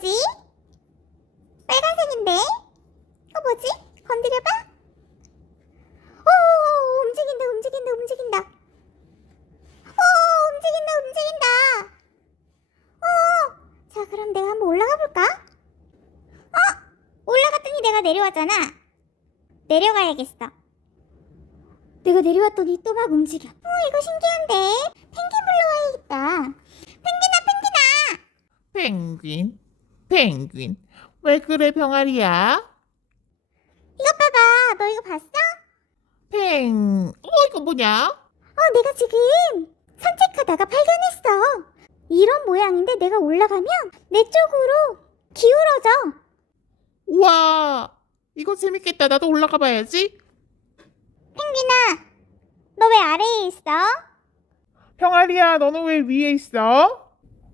뭐지? 빨간색인데? 어 뭐지? 건드려봐? 오 움직인다 움직인다 움직인다 오 움직인다 움직인다 오 자 그럼 내가 한번 올라가 볼까? 어? 올라갔더니 내가 내려왔잖아 내려가야겠어 내가 내려왔더니 또 막 움직여 어 이거 신기한데 펭귄 불러와야겠다 펭귄아 펭귄아 펭귄, 펭귄. 왜 그래, 병아리야? 이것 봐봐 너 이거 봤어? 펭, 어, 이거 뭐냐? 어, 내가 지금 산책하다가 발견했어. 이런 모양인데 내가 올라가면 내 쪽으로 기울어져. 우와, 이거 재밌겠다. 나도 올라가 봐야지. 펭귄아, 너 왜 아래에 있어? 병아리야, 너는 왜 위에 있어?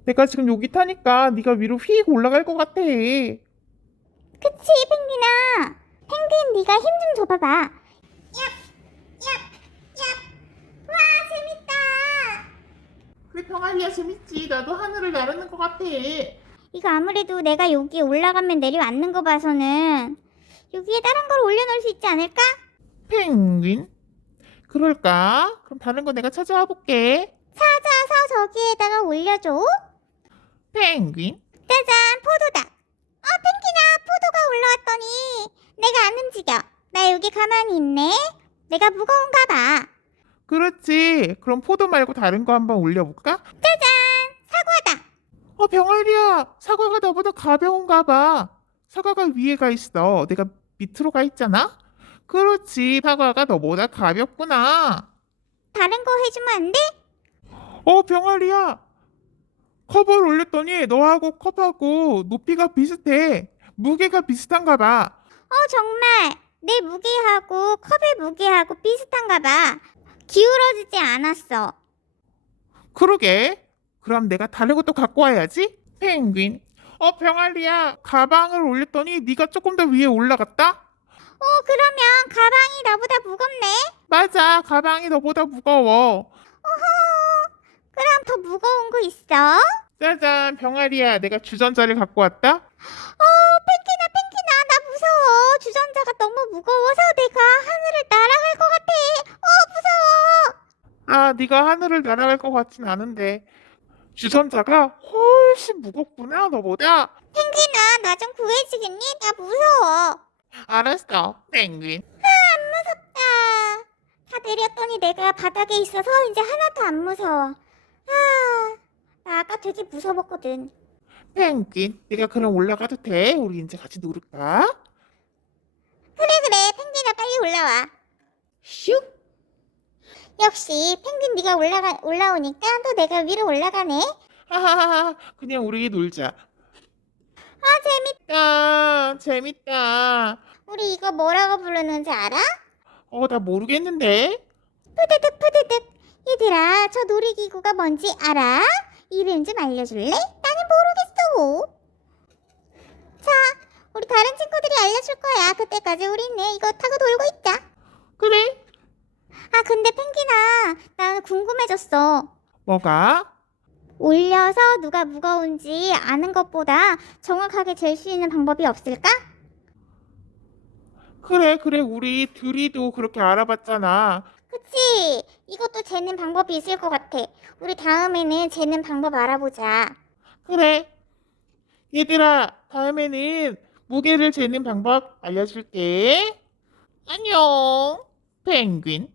내가 지금 여기 타니까 네가 위로 휙 올라갈 것 같아. 그치, 펭귄아. 펭귄 네가 힘 좀 줘봐봐. 얍, 얍, 얍. 와, 재밌다. 그래, 병아리야, 재밌지. 나도 하늘을 나르는 것 같아. 이거 아무래도 내가 여기 올라가면 내려앉는 거 봐서는 여기에 다른 걸 올려놓을 수 있지 않을까? 펭귄? 그럴까? 그럼 다른 거 내가 찾아와 볼게. 찾아서 저기에다가 올려줘. 펭귄? 짜잔, 포도다. 어, 펭귄아, 포도가 올라왔더니 내가 안 움직여. 나 여기 가만히 있네. 내가 무거운가 봐. 그렇지. 그럼 포도 말고 다른 거 한번 올려볼까? 짜잔, 사과다. 어, 병아리야. 사과가 나보다 가벼운가 봐. 사과가 위에 가 있어. 내가 밑으로 가 있잖아? 그렇지. 사과가 너보다 가볍구나. 다른 거 해주면 안 돼? 어, 병아리야. 컵을 올렸더니 너하고 컵하고 높이가 비슷해. 무게가 비슷한가 봐. 어, 정말. 내 무게하고 컵의 무게하고 비슷한가 봐. 기울어지지 않았어. 그러게. 그럼 내가 다른 것도 갖고 와야지. 펭귄. 어, 병아리야. 가방을 올렸더니 네가 조금 더 위에 올라갔다? 어, 그러면 가방이 나보다 무겁네? 맞아. 가방이 너보다 무거워. 더 무거운 거 있어? 짜잔, 병아리야. 내가 주전자를 갖고 왔다. 어, 펭귄아, 펭귄아, 나 무서워. 주전자가 너무 무거워서 내가 하늘을 날아갈 것 같아. 어, 무서워. 아, 네가 하늘을 날아갈 것 같진 않은데. 주전자가 훨씬 무겁구나, 너보다. 펭귄아, 나 좀 구해주겠니? 나 무서워. 알았어, 펭귄. 안 무섭다. 다 내렸더니 내가 바닥에 있어서 이제 하나도 안 무서워. 아, 나 아까 되게 무서웠거든. 펭귄, 네가 그럼 올라가도 돼? 우리 이제 같이 놀을까? 그래, 그래. 펭귄아, 빨리 올라와. 슉! 역시 펭귄 네가 올라가 올라오니까 또 내가 위로 올라가네. 하하하, 그냥 우리 놀자. 아, 재밌. 아, 재밌다. 우리 이거 뭐라고 부르는지 알아? 어, 나 모르겠는데. 푸드득 푸드득. 얘들아, 저 놀이기구가 뭔지 알아? 이름 좀 알려줄래? 나는 모르겠어. 자, 우리 다른 친구들이 알려줄 거야. 그때까지 우리는 이거 타고 놀고 있자. 그래? 아, 근데 펭귄아, 나는 궁금해졌어. 뭐가? 올려서 누가 무거운지 아는 것보다 정확하게 잴 수 있는 방법이 없을까? 그래, 그래. 우리 둘이도 그렇게 알아봤잖아. 그치? 이것도 재는 방법이 있을 것 같아. 우리 다음에는 재는 방법 알아보자. 그래. 얘들아, 다음에는 무게를 재는 방법 알려줄게. 안녕, 펭귄.